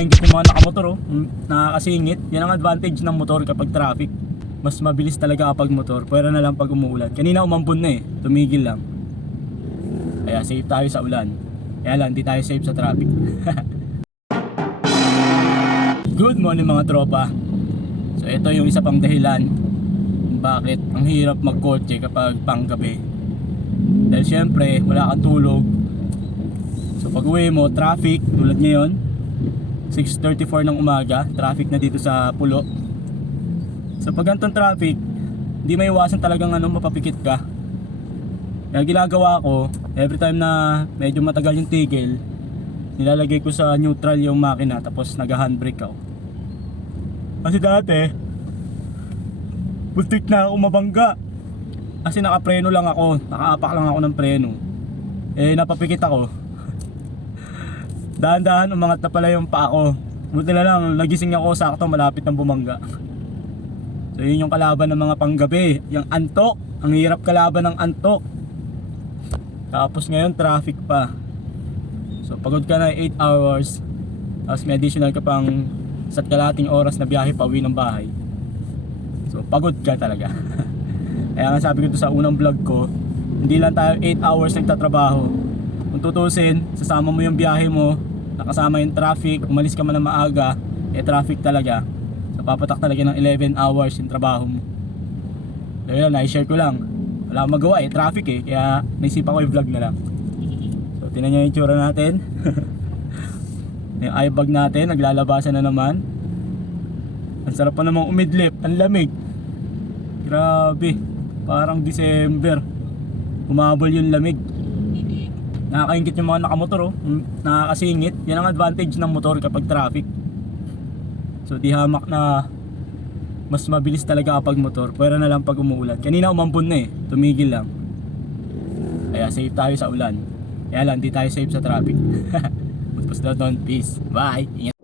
nakakaingit yung mga nakamotor oh. Nakakasingit. Yan ang advantage ng motor kapag traffic. Mas mabilis talaga kapag motor. Pwera na lang pag umuulan. Kanina umampon na eh. Tumigil lang. Kaya safe tayo sa ulan. Kaya lang, hindi tayo safe sa traffic. Good morning mga tropa. So ito yung isa pang dahilan bakit ang hirap magkotse kapag panggabi. Dahil syempre wala kang tulog. So pag uwi mo, traffic tulad ngayon 6:34 ng umaga, traffic na dito sa Pulo. So pag ganitong traffic, hindi may iwasan talagang mapapikit ka. Kaya ginagawa ko, every time na medyo matagal yung tigil, nilalagay ko sa neutral yung makina tapos nag-handbrake ako. Kasi dati putik na ako mabangga. Kasi nakapreno lang ako, nakaapak lang ako ng preno. Eh napapikit ako. Dahan-dahan umangat na pala yung paa ko. Buti na lang, nagising ako sakto malapit ng bumangga. So yun yung kalaban ng mga panggabi, yung antok. Ang hirap kalaban ng antok. Tapos ngayon traffic pa. So pagod ka na 8 hours. Tapos may additional ka pang isa't kalahating oras na biyahe pa uwi ng bahay. So pagod ka talaga. Kaya nga sabi ko sa unang vlog ko, hindi lang tayo 8 hours nagtatrabaho. Kung tutusin, sasama mo yung biyahe mo, nakasama yung traffic, umalis ka man ng maaga, traffic talaga. So papatak talaga ng 11 hours yung trabaho mo. So yun, na-share ko lang. Wala akong magawa traffic kaya naisipan ko yung vlog na lang. So tingnan nyo yung itsura natin. Yung eye bag natin, naglalabasan na naman. Ang sarap pa namang umidlip, ang lamig. Grabe, parang December. Humabol yung lamig. Nakakaingit yung mga nakamotor nakakasingit. Yan ang advantage ng motor kapag traffic. So di hamak na mas mabilis talaga kapag motor. Pwera na lang pag umuulan. Kanina umampon na tumigil lang. Kaya safe tayo sa ulan. Kaya lang, di tayo safe sa traffic. Magpasalamat doon, peace, bye. Ingat.